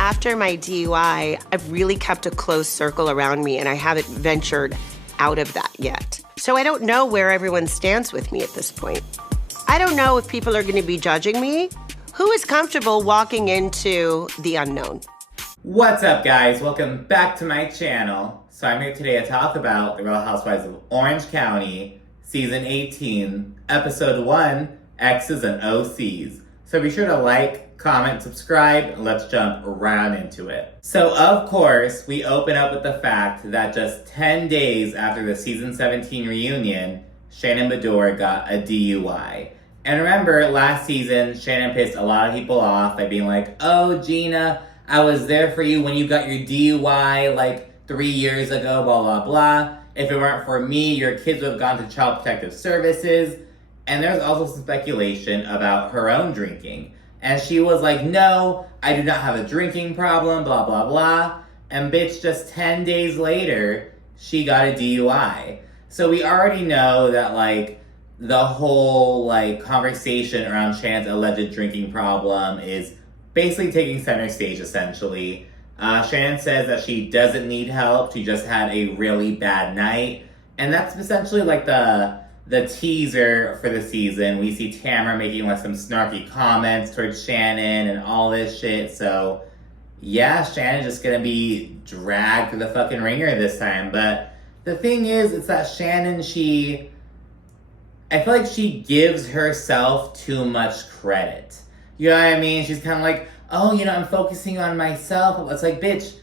After my DUI, I've really kept a close circle around me and I haven't ventured out of that yet. So I don't know where everyone stands with me at this point. I don't know if people are going to be judging me. Who is comfortable walking into the unknown? What's up, guys? Welcome back to my channel. So I'm here today to talk about The Real Housewives of Orange County, Season 18, Episode 1, Exes and OCs. So be sure to like, comment, subscribe, and let's jump right into it. So of course, we open up with the fact that just 10 days after the Season 17 reunion, Shannon Bedore got a DUI. And remember, last season, Shannon pissed a lot of people off by being like, oh, Gina, I was there for you when you got your DUI like 3 years ago, blah, blah, blah. If it weren't for me, your kids would have gone to Child Protective Services. And there's also some speculation about her own drinking. And she was like, no, I do not have a drinking problem, blah, blah, blah. And bitch, just 10 days later, she got a DUI. So we already know that, like, the whole, like, conversation around Shannon's alleged drinking problem is basically taking center stage, essentially. Shannon says that she doesn't need help. She just had a really bad night. And that's essentially, like, the teaser for the season. We see Tamara making, like, some snarky comments towards Shannon and all this shit. So, yeah, Shannon's just gonna be dragged through the fucking ringer this time. But the thing is, it's that Shannon, I feel like she gives herself too much credit. You know what I mean? She's kind of like, oh, you know, I'm focusing on myself. It's like, bitch,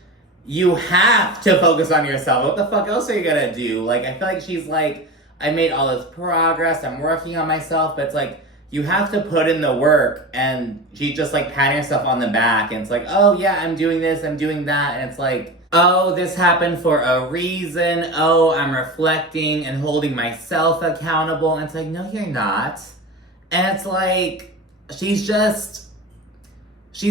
you have to focus on yourself. What the fuck else are you gonna do? Like, I feel like she's like, I made all this progress. I'm working on myself. But it's like, you have to put in the work. And she just like patting herself on the back. And it's like, oh yeah, I'm doing this, I'm doing that. And it's like, oh, this happened for a reason. Oh, I'm reflecting and holding myself accountable. And it's like, no, you're not. And it's like, she's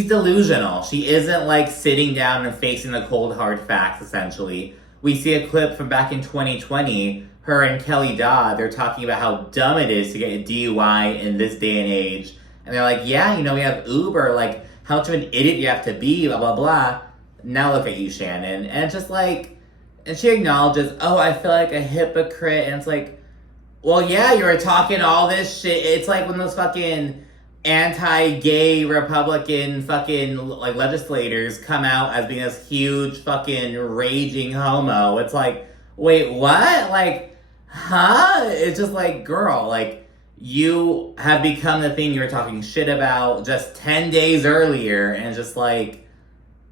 delusional. She isn't like sitting down and facing the cold hard facts, essentially. We see a clip from back in 2020, her and Kelly Dodd, they're talking about how dumb it is to get a DUI in this day and age. And they're like, yeah, you know, we have Uber, like, how much of an idiot you have to be, blah, blah, blah. Now look at you, Shannon. And it's just like, and she acknowledges, oh, I feel like a hypocrite. And it's like, well, yeah, you were talking all this shit. It's like when those fucking anti-gay Republican fucking like legislators come out as being this huge fucking raging homo. It's like, wait, what? Like, huh? It's just like, girl, like, you have become the thing you were talking shit about just 10 days earlier. And it's just like,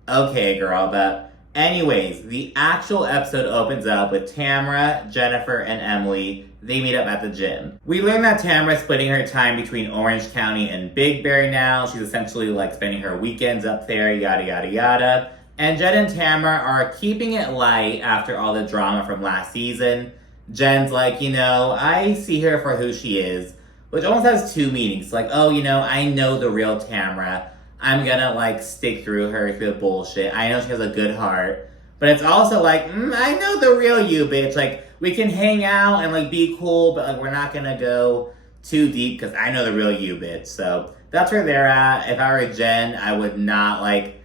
okay, girl, but anyways, the actual episode opens up with Tamara, Jennifer, and Emily. They meet up at the gym. We learn that Tamara's splitting her time between Orange County and Big Bear now. She's essentially like spending her weekends up there, yada, yada, yada. And Jen and Tamara are keeping it light after all the drama from last season. Jen's like, you know, I see her for who she is, which almost has two meanings. Like, oh, you know, I know the real Tamara. I'm gonna, like, stick through her through the bullshit. I know she has a good heart. But it's also like, I know the real you, bitch. Like, we can hang out and, like, be cool, but, like, we're not gonna go too deep because I know the real you, bitch. So that's where they're at. If I were Jen, I would not, like,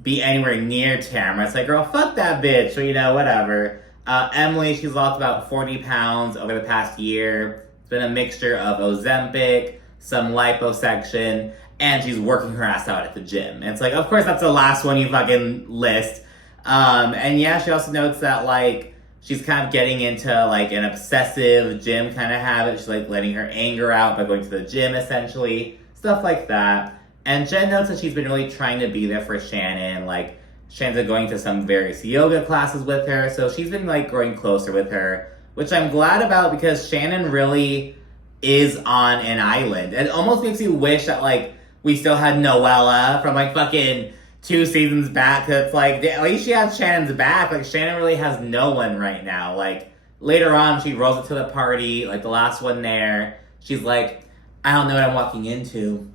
be anywhere near Tamara. It's like, girl, fuck that bitch. Or, you know, whatever. Emily, she's lost about 40 pounds over the past year. It's been a mixture of Ozempic, some liposuction, and she's working her ass out at the gym. And it's like, of course, that's the last one you fucking list. And yeah, she also notes that, like, she's kind of getting into, like, an obsessive gym kind of habit. She's, like, letting her anger out by going to the gym, essentially. Stuff like that. And Jen notes that she's been really trying to be there for Shannon. Like, Shannon's been going to some various yoga classes with her. So she's been, like, growing closer with her, which I'm glad about because Shannon really is on an island. It almost makes you wish that, like, we still had Noella from, like, fucking 2 seasons back. Cause it's like, at least she has Shannon's back. Like, Shannon really has no one right now. Like, later on, she rolls up to the party, like, the last one there. She's like, I don't know what I'm walking into.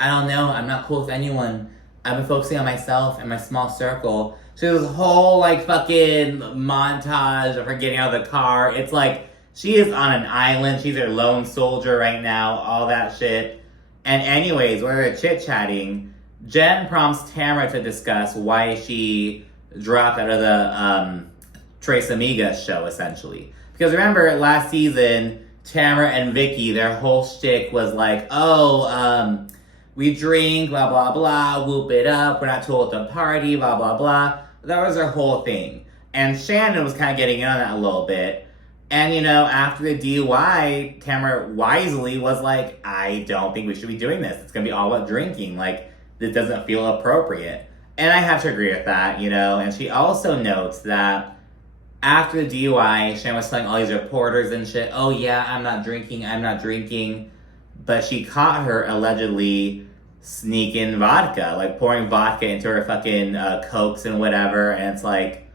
I don't know. I'm not cool with anyone. I've been focusing on myself and my small circle. So this whole, like, fucking montage of her getting out of the car. It's like, she is on an island. She's her lone soldier right now. All that shit. And anyways, while they're chit-chatting, Jen prompts Tamara to discuss why she dropped out of the Tres Amigas show, essentially. Because remember, last season, Tamara and Vicky, their whole shtick was like, we drink, blah, blah, blah, whoop it up, we're not told at the party, blah, blah, blah. That was their whole thing. And Shannon was kind of getting in on that a little bit. And, after the DUI, Tamara wisely was like, I don't think we should be doing this. It's going to be all about drinking. Like, this doesn't feel appropriate. And I have to agree with that, And she also notes that after the DUI, Shannon was telling all these reporters and shit, oh yeah, I'm not drinking. But she caught her allegedly sneaking vodka, like pouring vodka into her fucking Cokes and whatever. And it's like,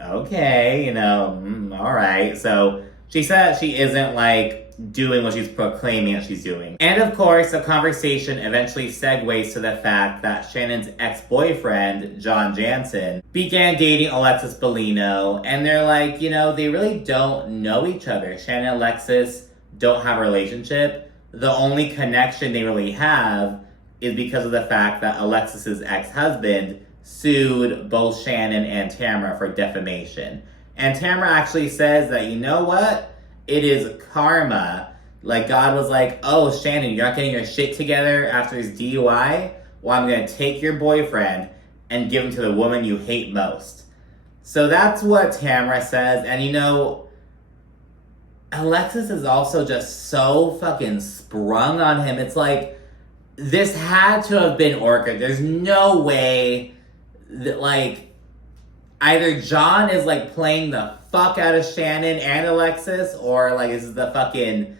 okay, all right. So she said she isn't like doing what she's proclaiming that she's doing. And of course, the conversation eventually segues to the fact that Shannon's ex-boyfriend, John Jansen, began dating Alexis Bellino. And they're like, they really don't know each other. Shannon and Alexis don't have a relationship. The only connection they really have is because of the fact that Alexis's ex-husband sued both Shannon and Tamara for defamation. And Tamara actually says that, you know what? It is karma. Like, God was like, oh, Shannon, you're not getting your shit together after his DUI? Well, I'm going to take your boyfriend and give him to the woman you hate most. So that's what Tamara says. And, Alexis is also just so fucking sprung on him. It's like, this had to have been orchestrated. There's no way that, like, either John is, like, playing the fuck out of Shannon and Alexis, or, like, this is the fucking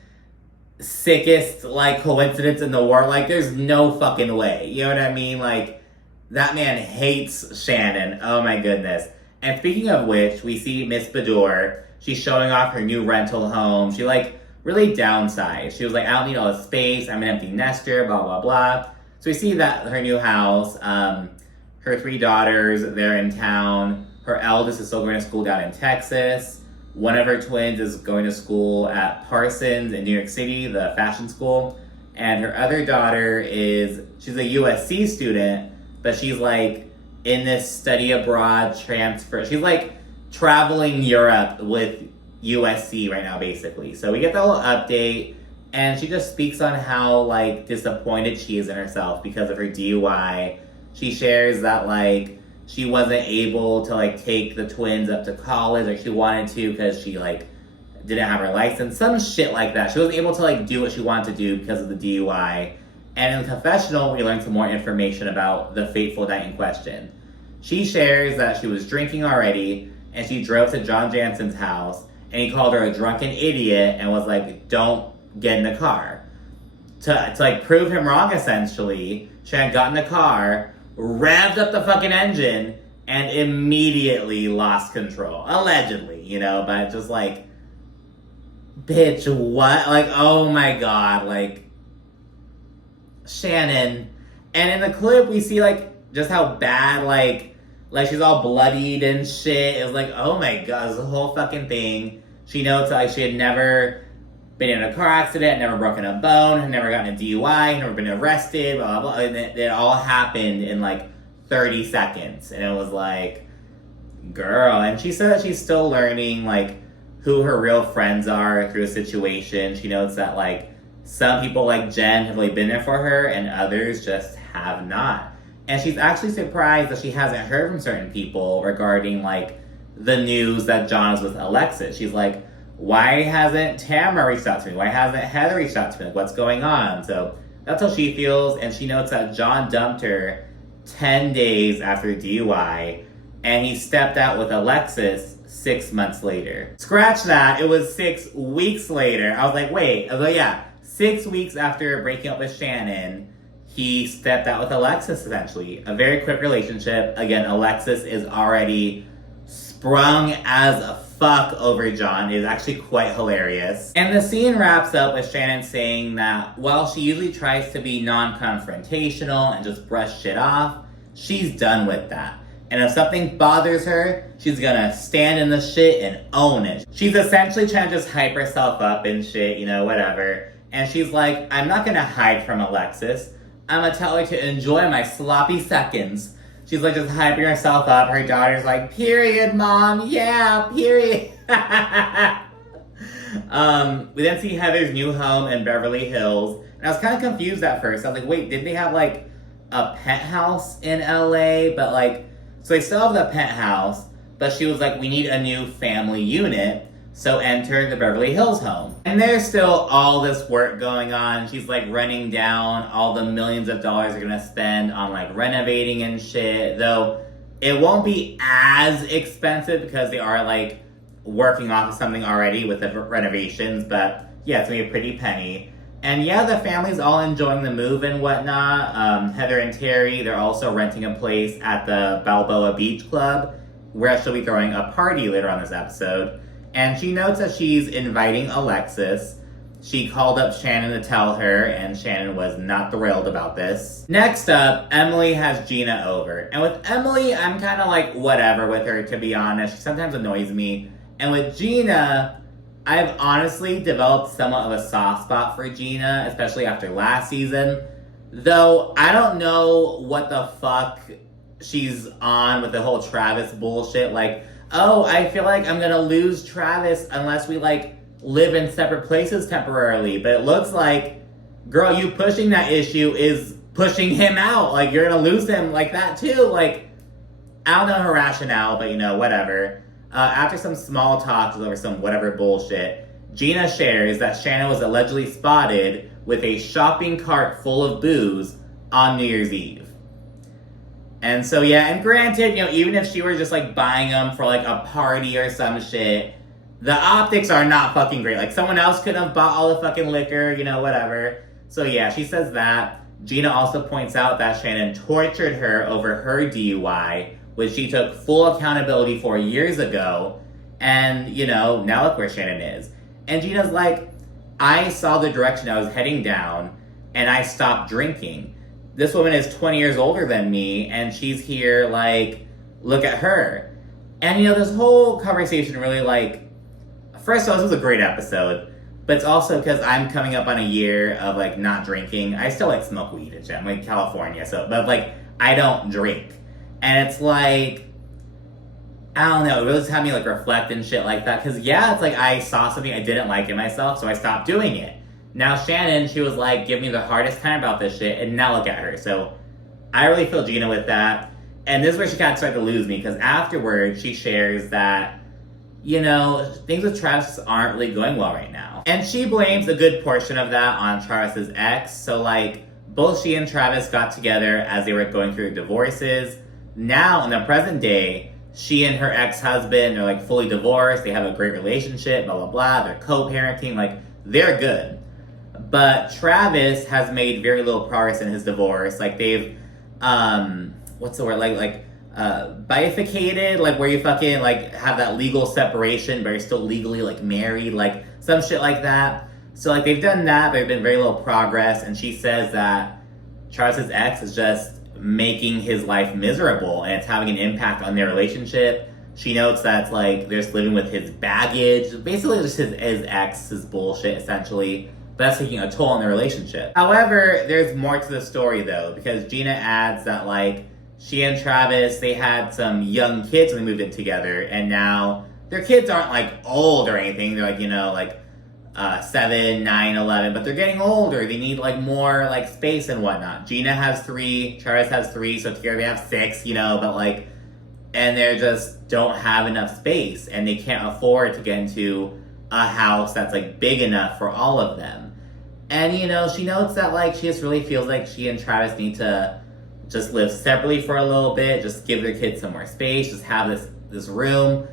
sickest, like, coincidence in the world. Like, there's no fucking way. You know what I mean? Like, that man hates Shannon. Oh, my goodness. And speaking of which, we see Miss Bador. She's showing off her new rental home. She, like, really downsized. She was like, I don't need all the space. I'm an empty nester, blah, blah, blah. So we see that her new house, her 3 daughters, they're in town. Her eldest is still going to school down in Texas. One of her twins is going to school at Parsons in New York City, the fashion school. And her other daughter she's a USC student, but she's like in this study abroad transfer. She's like traveling Europe with USC right now, basically. So we get the whole update, and she just speaks on how like disappointed she is in herself because of her DUI. She shares that like she wasn't able to like take the twins up to college like she wanted to because she like didn't have her license, some shit like that. She wasn't able to like do what she wanted to do because of the DUI. And in the confessional, we learned some more information about the fateful night in question. She shares that she was drinking already, and she drove to John Jansen's house, and he called her a drunken idiot and was like, don't get in the car. To like prove him wrong, essentially, Shannon got in the car, revved up the fucking engine, and immediately lost control. Allegedly, but just like, bitch, what? Like, oh my God, like, Shannon. And in the clip, we see like just how bad, like she's all bloodied and shit. It was like, oh my God, this whole fucking thing. She notes like she had never been in a car accident, never broken a bone, had never gotten a DUI, never been arrested, blah, blah, blah. And it all happened in like 30 seconds. And it was like, girl. And she said that she's still learning like who her real friends are through the situation. She notes that like some people like Jen have really been there for her and others just have not. And she's actually surprised that she hasn't heard from certain people regarding like the news that John is with Alexis. She's like, why hasn't Tamara reached out to me? Why hasn't Heather reached out to me? Like, what's going on? So that's how she feels. And she notes that John dumped her 10 days after DUI, and he stepped out with Alexis 6 months later. Scratch that. It was 6 weeks later. I was like, wait. I was like, yeah. 6 weeks after breaking up with Shannon, he stepped out with Alexis, essentially. A very quick relationship. Again, Alexis is already sprung as a fuck over John. It is actually quite hilarious. And the scene wraps up with Shannon saying that while she usually tries to be non-confrontational and just brush shit off, she's done with that. And if something bothers her, she's gonna stand in the shit and own it. She's essentially trying to just hype herself up and shit, whatever. And she's like, I'm not gonna hide from Alexis. I'm gonna tell her to enjoy my sloppy seconds. She's like just hyping herself up. Her daughter's like, period, mom. Yeah, period. We then see Heather's new home in Beverly Hills. And I was kind of confused at first. I was like, wait, did they have like a penthouse in LA? But like, so they still have the penthouse, but she was like, we need a new family unit. So enter the Beverly Hills home. And there's still all this work going on. She's like running down all the millions of dollars they're gonna spend on like renovating and shit. Though it won't be as expensive because they are like working off of something already with the renovations. But yeah, it's gonna be a pretty penny. And yeah, the family's all enjoying the move and whatnot. Heather and Terry, they're also renting a place at the Balboa Beach Club where she'll be throwing a party later on this episode. And she notes that she's inviting Alexis. She called up Shannon to tell her, and Shannon was not thrilled about this. Next up, Emily has Gina over. And with Emily, I'm kind of like whatever with her, to be honest. She sometimes annoys me. And with Gina, I've honestly developed somewhat of a soft spot for Gina, especially after last season. Though, I don't know what the fuck she's on with the whole Travis bullshit. Like, oh, I feel like I'm gonna lose Travis unless we like live in separate places temporarily. But it looks like, girl, you pushing that issue is pushing him out. Like, you're gonna lose him like that too. Like, I don't know her rationale, but you know, whatever. After some small talks over some whatever bullshit, Gina shares that Shannon was allegedly spotted with a shopping cart full of booze on New Year's Eve. And so, yeah, and granted, you know, even if she were just, like, buying them for, like, a party or some shit, the optics are not fucking great. Like, someone else could have bought all the fucking liquor, you know, whatever. So, yeah, she says that. Gina also points out that Shannon tortured her over her DUI, which she took full accountability for years ago. And, you know, now look where Shannon is. And Gina's like, I saw the direction I was heading down, and I stopped drinking. This woman is 20 years older than me, and she's here, like, look at her. And, you know, this whole conversation really, like, first of all, this was a great episode, but it's also because I'm coming up on a year of, like, not drinking. I still, like, smoke weed and shit. I'm, like, California, so, but, like, I don't drink. And it's, like, I don't know, it really just had me, like, reflect and shit like that. Because, yeah, it's like I saw something I didn't like in myself, so I stopped doing it. Now, Shannon, she was like, give me the hardest time about this shit, and now look at her. So, I really feel Gina with that. And this is where she kind of started to lose me, because afterwards, she shares that, you know, things with Travis aren't really going well right now. And she blames a good portion of that on Travis's ex. So, like, both she and Travis got together as they were going through divorces. Now, in the present day, she and her ex-husband are, like, fully divorced. They have a great relationship, blah, blah, blah. They're co-parenting. Like, they're good. But Travis has made very little progress in his divorce. Like, they've, what's the word? Bifurcated, like, where you fucking, like, have that legal separation, but you're still legally, like, married. Like, some shit like that. So, like, they've done that, but there's been very little progress. And she says that Travis's ex is just making his life miserable, and it's having an impact on their relationship. She notes that it's like they're just living with his baggage, basically just his ex's bullshit, essentially. But that's taking a toll on their relationship. However, there's more to the story, though, because Gina adds that, like, she and Travis, they had some young kids when they moved in together, and now their kids aren't, like, old or anything. They're, like, you know, like, 7, 9, 11, but they're getting older. They need, like, more, like, space and whatnot. Gina has 3, Travis has 3, so together they have 6, you know, but, like, and they just don't have enough space, and they can't afford to get into a house that's, like, big enough for all of them. And, you know, she notes that, like, she just really feels like she and Travis need to just live separately for a little bit, just give their kids some more space, just have this room.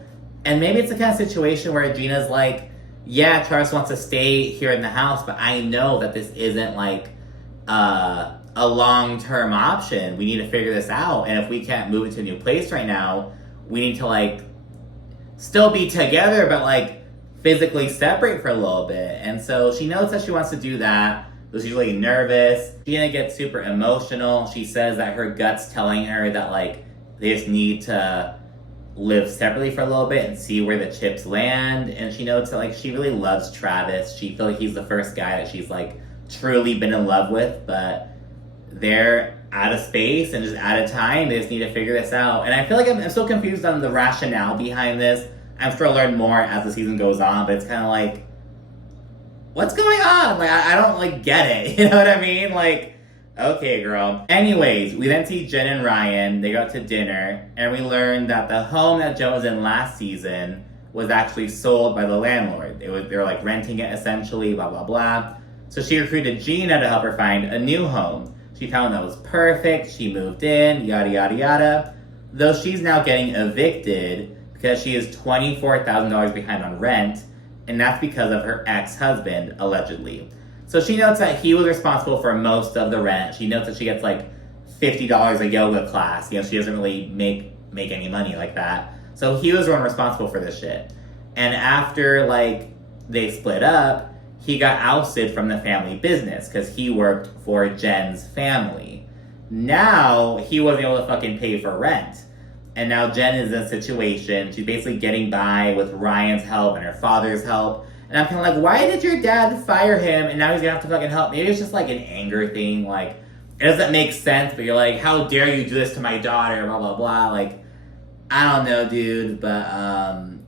And maybe it's the kind of situation where Gina's like, yeah, Travis wants to stay here in the house, but I know that this isn't, like, a long-term option. We need to figure this out, and if we can't move into a new place right now, we need to, like, still be together, but, like, physically separate for a little bit. And so she notes that she wants to do that. She's really nervous. Gina gets super emotional. She says that her gut's telling her that, like, they just need to live separately for a little bit and see where the chips land. And she notes that, like, she really loves Travis. She feels like he's the first guy that she's, like, truly been in love with, but they're out of space and just out of time. They just need to figure this out. And I feel like I'm still confused on the rationale behind this. I'm sure I'll learn more as the season goes on, but it's kind of like, what's going on? Like, I don't, like, get it. You know what I mean? Like, okay, girl. Anyways, we then see Jen and Ryan. They go out to dinner, and we learn that the home that Jen was in last season was actually sold by the landlord. They were, like, renting it, essentially, blah, blah, blah. So she recruited Gina to help her find a new home. She found that was perfect. She moved in, yada, yada, yada. Though she's now getting evicted because she is $24,000 behind on rent, and that's because of her ex-husband, allegedly. So she notes that he was responsible for most of the rent. She notes that she gets like $50 a yoga class. You know, she doesn't really make any money like that. So he was the one responsible for this shit. And after like they split up, he got ousted from the family business because he worked for Jen's family. Now he wasn't able to fucking pay for rent. And now Jen is in a situation, she's basically getting by with Ryan's help and her father's help. And I'm kind of like, why did your dad fire him and now he's gonna have to fucking help? Maybe it's just like an anger thing, like, it doesn't make sense, but you're like, how dare you do this to my daughter, blah, blah, blah. Like, I don't know, dude, but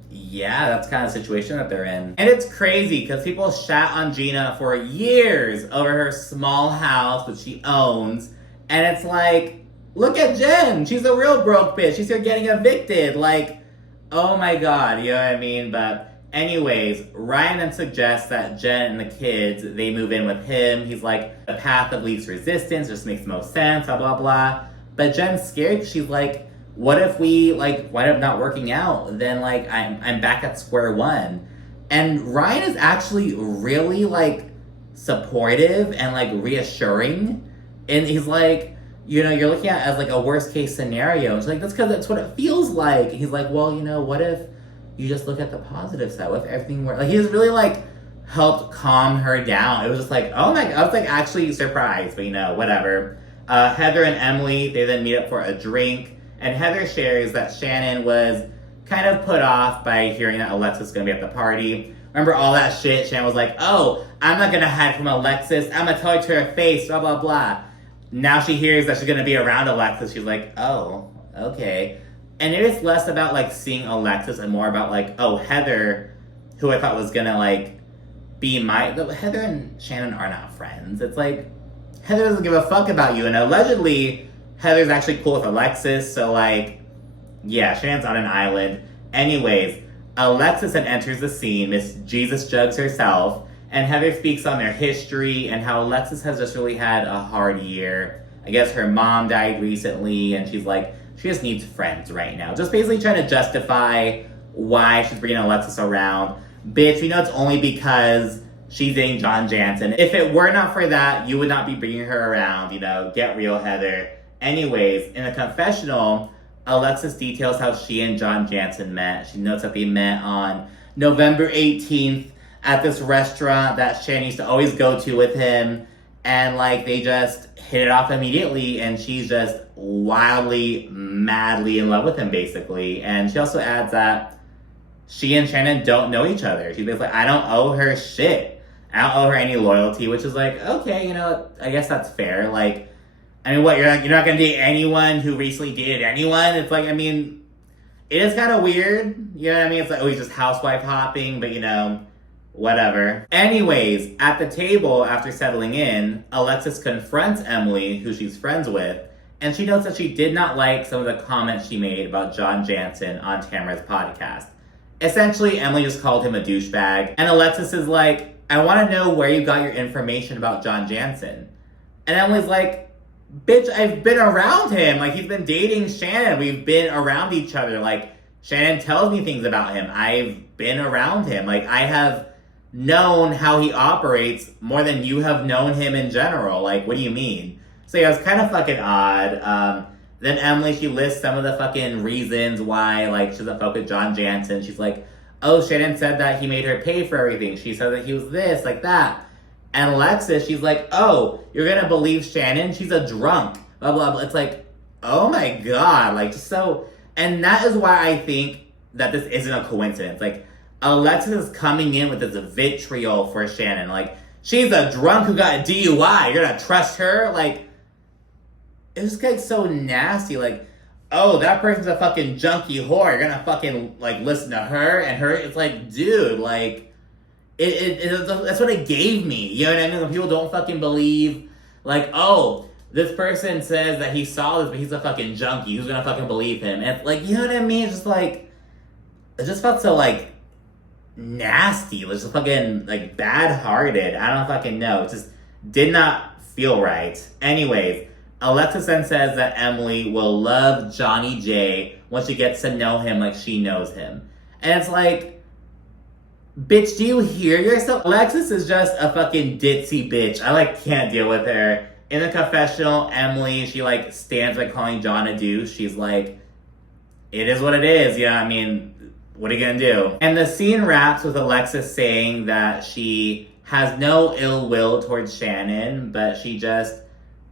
yeah, that's kind of the situation that they're in. And it's crazy because people shat on Gina for years over her small house that she owns. And it's like, look at Jen. She's a real broke bitch. She's here getting evicted. Like, oh my God, you know what I mean? But anyways, Ryan then suggests that Jen and the kids, they move in with him. He's like, the path of least resistance just makes the most sense, blah, blah, blah. But Jen's scared because she's like, what if we, like, wind up not working out? Then, like, I'm back at square one. And Ryan is actually really, like, supportive and, like, reassuring. And he's like, you know, you're looking at it as, like, a worst-case scenario. It's like, that's because that's what it feels like. And he's like, well, you know, what if you just look at the positive side? What if everything worked? Like, he just really, like, helped calm her down. It was just like, oh my God. I was, like, actually surprised. But, you know, whatever. Heather and Emily, they then meet up for a drink. And Heather shares that Shannon was kind of put off by hearing that Alexis was going to be at the party. Remember all that shit? Shannon was like, oh, I'm not going to hide from Alexis. I'm going to tell her to her face, blah, blah, blah. Now she hears that she's going to be around Alexis. She's like, oh, okay. And it is less about, like, seeing Alexis and more about, like, oh, Heather, who I thought was going to, like, be my... Heather and Shannon are not friends. It's like, Heather doesn't give a fuck about you. And allegedly, Heather's actually cool with Alexis. So, like, yeah, Shannon's on an island. Anyways, Alexis then enters the scene, Miss Jesus Jugs herself. And Heather speaks on their history and how Alexis has just really had a hard year. I guess her mom died recently, and she's like, she just needs friends right now. Just basically trying to justify why she's bringing Alexis around. Bitch, we know it's only because she's dating John Jansen. If it were not for that, you would not be bringing her around, you know, get real, Heather. Anyways, in the confessional, Alexis details how she and John Jansen met. She notes that they met on November 18th at this restaurant that Shannon used to always go to with him. And, like, they just hit it off immediately, and she's just wildly, madly in love with him, basically. And she also adds that she and Shannon don't know each other. She's basically like, I don't owe her shit. I don't owe her any loyalty, which is like, okay, you know, I guess that's fair. Like, I mean, what, you're not going to date anyone who recently dated anyone? It's like, I mean, it is kind of weird. You know what I mean? It's like, oh, he's just housewife hopping, but, you know, whatever. Anyways, at the table, after settling in, Alexis confronts Emily, who she's friends with, and she notes that she did not like some of the comments she made about John Jansen on Tamara's podcast. Essentially, Emily just called him a douchebag, and Alexis is like, I want to know where you got your information about John Jansen. And Emily's like, bitch, I've been around him. Like, he's been dating Shannon. We've been around each other. Like, Shannon tells me things about him. I've been around him. Like, I have known how he operates more than you have known him in general. Like, what do you mean? So yeah, it's kind of fucking odd. Then Emily, she lists some of the fucking reasons why, like, she doesn't fuck with John Jansen. She's like, oh, Shannon said that he made her pay for everything. She said that he was this, like that. And Alexis, she's like, oh, you're gonna believe Shannon? She's a drunk. Blah, blah, blah. It's like, oh my God. Like, just so... And that is why I think that this isn't a coincidence. Like, Alexis is coming in with this vitriol for Shannon. Like, she's a drunk who got a DUI. You're gonna trust her? Like, it was like so nasty. Like, oh, that person's a fucking junkie whore. You're gonna fucking like listen to her and her. It's like, dude, like, that's what it gave me. You know what I mean? When people don't fucking believe, like, oh, this person says that he saw this, but he's a fucking junkie. Who's gonna fucking believe him? And it's like, you know what I mean? It's just like, it just felt so like nasty. It was just fucking like bad-hearted. I don't fucking know. It just did not feel right. Anyways, Alexis then says that Emily will love Johnny J once she gets to know him like she knows him. And it's like, bitch, do you hear yourself? Alexis is just a fucking ditzy bitch. I like can't deal with her. In the confessional, Emily, she like stands by calling John a douche. She's like, it is what it is. Yeah, I mean, what are you gonna do? And the scene wraps with Alexis saying that she has no ill will towards Shannon, but she just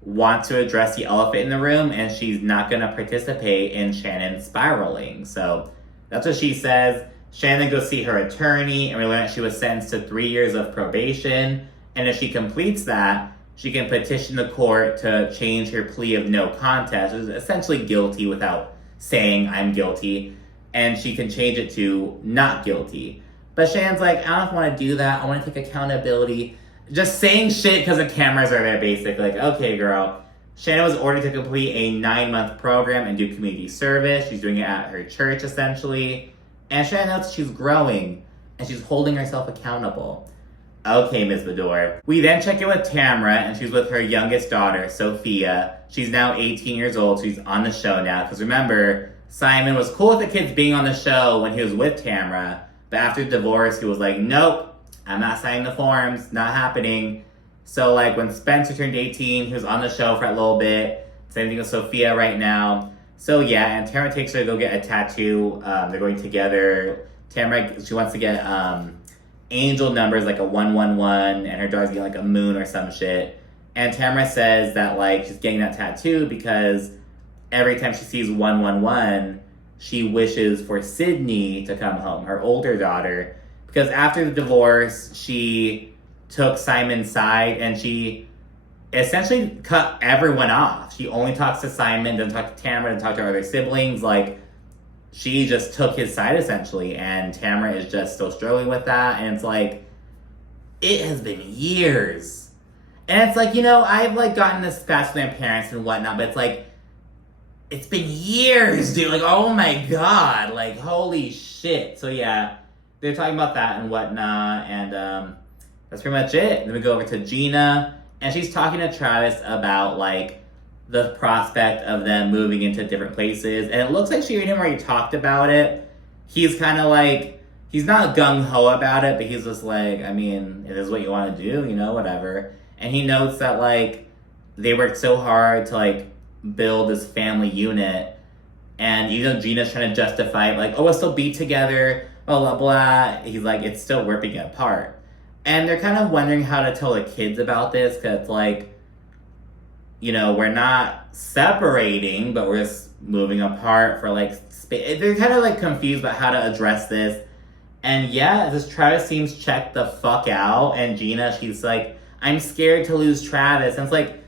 wants to address the elephant in the room and she's not gonna participate in Shannon spiraling. So that's what she says. Shannon goes see her attorney and we learn that she was sentenced to 3 years of probation. And if she completes that, she can petition the court to change her plea of no contest, which is essentially guilty without saying I'm guilty. And she can change it to not guilty. But Shannon's like, I don't want to do that. I want to take accountability. Just saying shit because the cameras are there, basically. Like, okay, girl. Shannon was ordered to complete a 9-month program and do community service. She's doing it at her church, essentially. And Shannon notes she's growing and she's holding herself accountable. Okay, Ms. Bador. We then check in with Tamara, and she's with her youngest daughter, Sophia. She's now 18 years old, so she's on the show now. Because remember, Simon was cool with the kids being on the show when he was with Tamara. But after the divorce, he was like, nope, I'm not signing the forms. Not happening. So, like, when Spencer turned 18, he was on the show for a little bit. Same thing with Sophia right now. So, yeah, and Tamara takes her to go get a tattoo. They're going together. Tamara, she wants to get angel numbers, like a 111, and her daughter's getting, like, a moon or some shit. And Tamara says that, like, she's getting that tattoo because every time she sees 111, she wishes for Sydney to come home, her older daughter. Because after the divorce, she took Simon's side and she essentially cut everyone off. She only talks to Simon, doesn't talk to Tamara, doesn't talk to her other siblings. Like, she just took his side, essentially. And Tamara is just still struggling with that. And it's like, it has been years. And it's like, you know, I've, like, gotten this fast with my parents and whatnot, but it's like, it's been years, dude. Like, oh my God. Like, holy shit. So, yeah, they're talking about that and whatnot. And that's pretty much it. Then we go over to Gina. And she's talking to Travis about, like, the prospect of them moving into different places. And it looks like she and him already talked about it. He's kind of like, he's not gung-ho about it, but he's just like, I mean, it is what you want to do, you know, whatever. And he notes that, like, they worked so hard to, like, build this family unit. And even though Gina's trying to justify it, like, oh, we'll still be together, blah, blah, blah. He's like, it's still ripping it apart. And they're kind of wondering how to tell the kids about this, because, like, you know, we're not separating, but we're just moving apart for, like, space. They're kind of, like, confused about how to address this. And, yeah, this Travis seems checked the fuck out. And Gina, she's like, I'm scared to lose Travis. And it's like,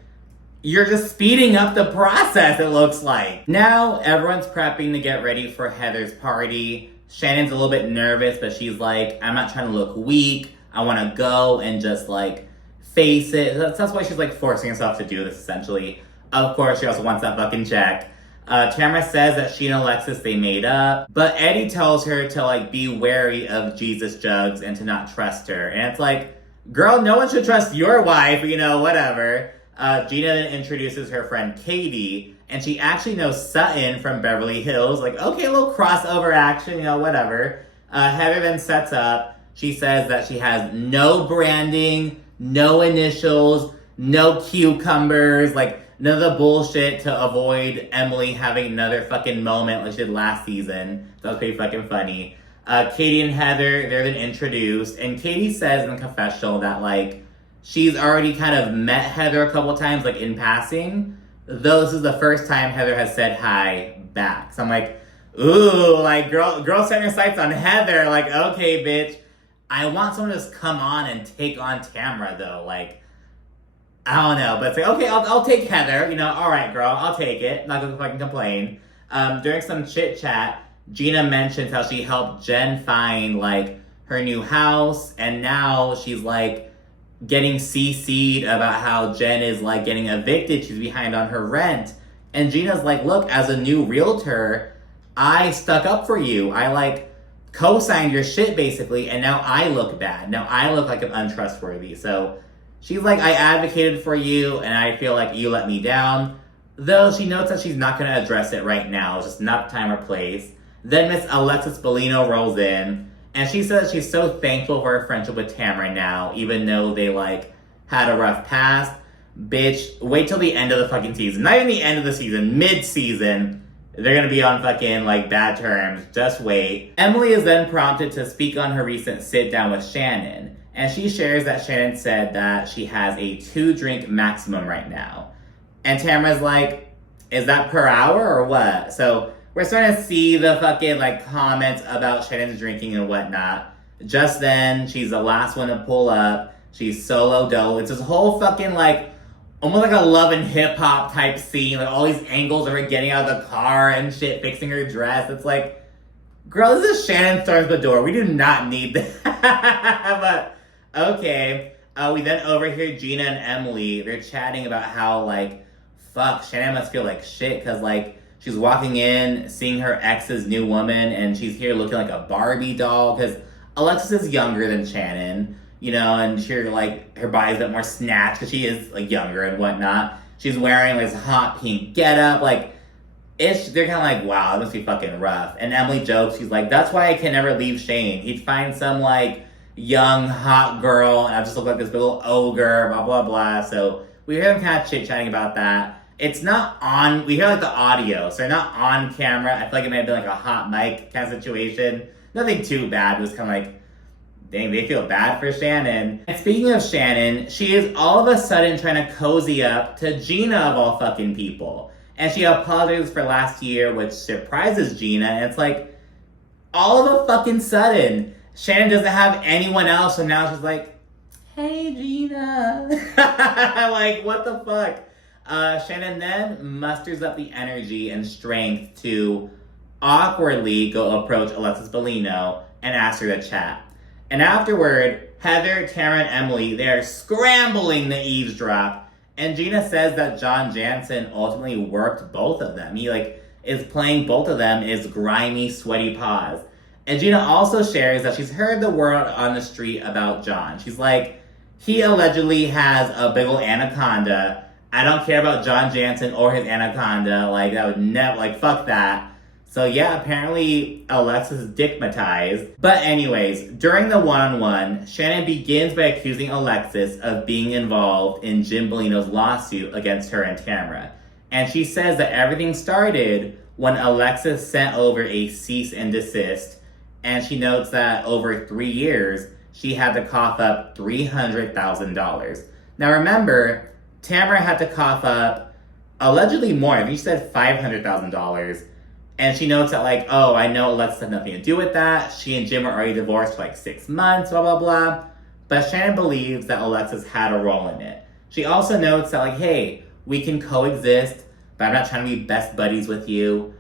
you're just speeding up the process, it looks like. Now, everyone's prepping to get ready for Heather's party. Shannon's a little bit nervous, but she's like, I'm not trying to look weak. I want to go and just, like, face it. That's why she's, like, forcing herself to do this, essentially. Of course, she also wants that fucking check. Tamara says that she and Alexis, they made up. But Eddie tells her to, like, be wary of Jesus Jugs and to not trust her. And it's like, girl, no one should trust your wife, you know, whatever. Gina then introduces her friend Katie, and she actually knows Sutton from Beverly Hills. Like, okay, a little crossover action, you know, whatever. Heather then sets up. She says that she has no branding, no initials, no cucumbers, like, none of the bullshit to avoid Emily having another fucking moment like she did last season. That was pretty fucking funny. Katie and Heather, they're then introduced, and Katie says in the confessional that, like, she's already kind of met Heather a couple times, like, in passing, though this is the first time Heather has said hi back. So I'm like, ooh, like, girl setting her sights on Heather, like, okay, bitch. I want someone to just come on and take on Tamara, though. Like, I don't know, but it's like, okay, I'll take Heather. You know, all right, girl, I'll take it. I'm not gonna fucking complain. During some chit chat, Gina mentions how she helped Jen find like her new house, and now she's like getting CC'd about how Jen is like getting evicted. She's behind on her rent, and Gina's like, look, as a new realtor, I stuck up for you. I like co-signed your shit basically, and now I look bad. Now I look like I'm untrustworthy. So she's like, I advocated for you, and I feel like you let me down. Though she notes that she's not going to address it right now. It's just not time or place. Then Miss Alexis Bellino rolls in, and she says she's so thankful for her friendship with Tamara now, even though they, like, had a rough past. Bitch, wait till the end of the fucking season. Not even the end of the season, mid-season. They're going to be on fucking, like, bad terms. Just wait. Emily is then prompted to speak on her recent sit-down with Shannon. And she shares that Shannon said that she has a 2-drink maximum right now. And Tamara's like, is that per hour or what? So we're starting to see the fucking like comments about Shannon's drinking and whatnot. Just then, she's the last one to pull up. She's solo dolo. It's this whole fucking like, almost like a Love and Hip Hop type scene. Like all these angles of her getting out of the car and shit, fixing her dress. It's like, girl, this is Shannon storms the door. We do not need that. But okay. We then overhear Gina and Emily. They're chatting about how like, fuck, Shannon must feel like shit because, like, she's walking in, seeing her ex's new woman, and she's here looking like a Barbie doll because Alexis is younger than Shannon, you know, and like, her body's a bit more snatched because she is, like, younger and whatnot. She's wearing, like, this hot pink getup, like, they're kind of like, wow, it must be fucking rough. And Emily jokes, she's like, that's why I can never leave Shane. He'd find some, like, young, hot girl, and I just look like this little ogre, blah, blah, blah. So we hear them kind of chit-chatting about that. It's not on, we hear like the audio, so they're not on camera. I feel like it may have been like a hot mic kind of situation. Nothing too bad, it was kind of like, dang, they feel bad for Shannon. And speaking of Shannon, she is all of a sudden trying to cozy up to Gina of all fucking people. And she apologizes for last year, which surprises Gina, and it's like, all of a fucking sudden, Shannon doesn't have anyone else, so now she's like, hey Gina. Like, what the fuck? Shannon then musters up the energy and strength to awkwardly go approach Alexis Bellino and ask her to chat. And afterward, Heather, Tara, and Emily, they're scrambling to eavesdrop. And Gina says that John Jansen ultimately worked both of them. He, like, is playing both of them as grimy, sweaty paws. And Gina also shares that she's heard the word on the street about John. She's like, he allegedly has a big ol' anaconda. I don't care about John Jansen or his anaconda. Like, that would never, like, fuck that. So yeah, apparently Alexis is dickmatized. But anyways, during the one-on-one, Shannon begins by accusing Alexis of being involved in Jim Bellino's lawsuit against her and Tamara. And she says that everything started when Alexis sent over a cease and desist. And she notes that over 3 years, she had to cough up $300,000. Now remember, Tamara had to cough up allegedly more. I think she said $500,000. And she notes that, like, oh, I know Alexis had nothing to do with that. She and Jim are already divorced for like 6 months, blah, blah, blah. But Shannon believes that Alexis had a role in it. She also notes that, like, hey, we can coexist, but I'm not trying to be best buddies with you.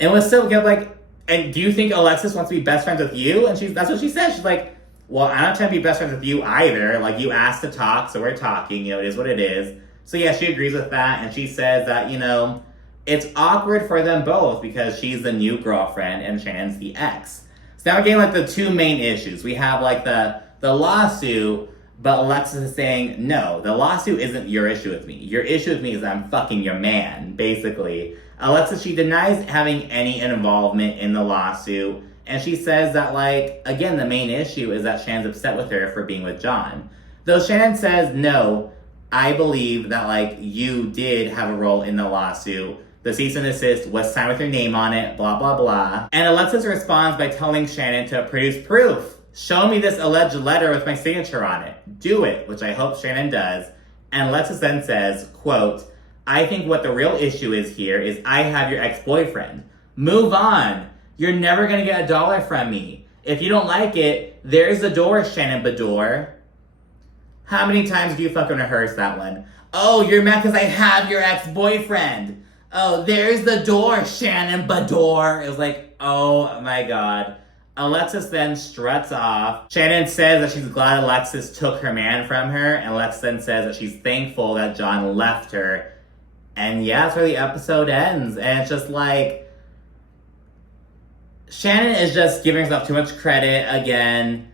And it was so good, like, and do you think Alexis wants to be best friends with you? And that's what she said. She's like, well, I'm not trying to be best friends with you either. Like, you asked to talk, so we're talking. You know, it is what it is. So yeah, she agrees with that, and she says that, you know, it's awkward for them both because she's the new girlfriend and Shannon's the ex. So now we're getting, like, the two main issues. We have, like, the lawsuit, but Alexis is saying, no, the lawsuit isn't your issue with me. Your issue with me is I'm fucking your man, basically. Alexis, she denies having any involvement in the lawsuit, and she says that, like, again, the main issue is that Shannon's upset with her for being with John. Though Shannon says, no, I believe that, like, you did have a role in the lawsuit. The cease and desist was signed with your name on it, blah, blah, blah. And Alexis responds by telling Shannon to produce proof. Show me this alleged letter with my signature on it. Do it, which I hope Shannon does. And Alexis then says, quote, I think what the real issue is here is I have your ex-boyfriend. Move on. You're never going to get $1 from me. If you don't like it, there's the door, Shannon Bador. How many times do you fucking rehearse that one? Oh, you're mad because I have your ex-boyfriend. Oh, there's the door, Shannon Bador. It was like, oh my god. Alexis then struts off. Shannon says that she's glad Alexis took her man from her, and Alexis then says that she's thankful that John left her. And yeah, that's where the episode ends. And it's just like, Shannon is just giving herself too much credit again.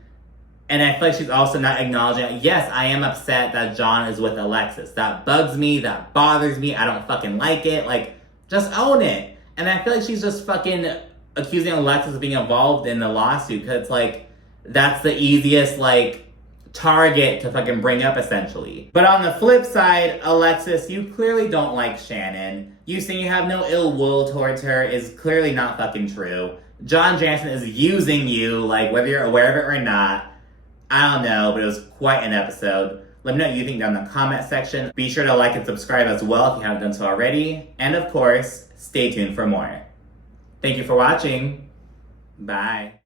And I feel like she's also not acknowledging, yes, I am upset that John is with Alexis. That bugs me, that bothers me, I don't fucking like it. Like, just own it. And I feel like she's just fucking accusing Alexis of being involved in the lawsuit, because it's like, that's the easiest, like, target to fucking bring up, essentially. But on the flip side, Alexis, you clearly don't like Shannon. You saying you have no ill will towards her is clearly not fucking true. John Jansen is using you, like, whether you're aware of it or not. I don't know, but it was quite an episode. Let me know what you think down in the comment section. Be sure to like and subscribe as well if you haven't done so already. And of course, stay tuned for more. Thank you for watching. Bye.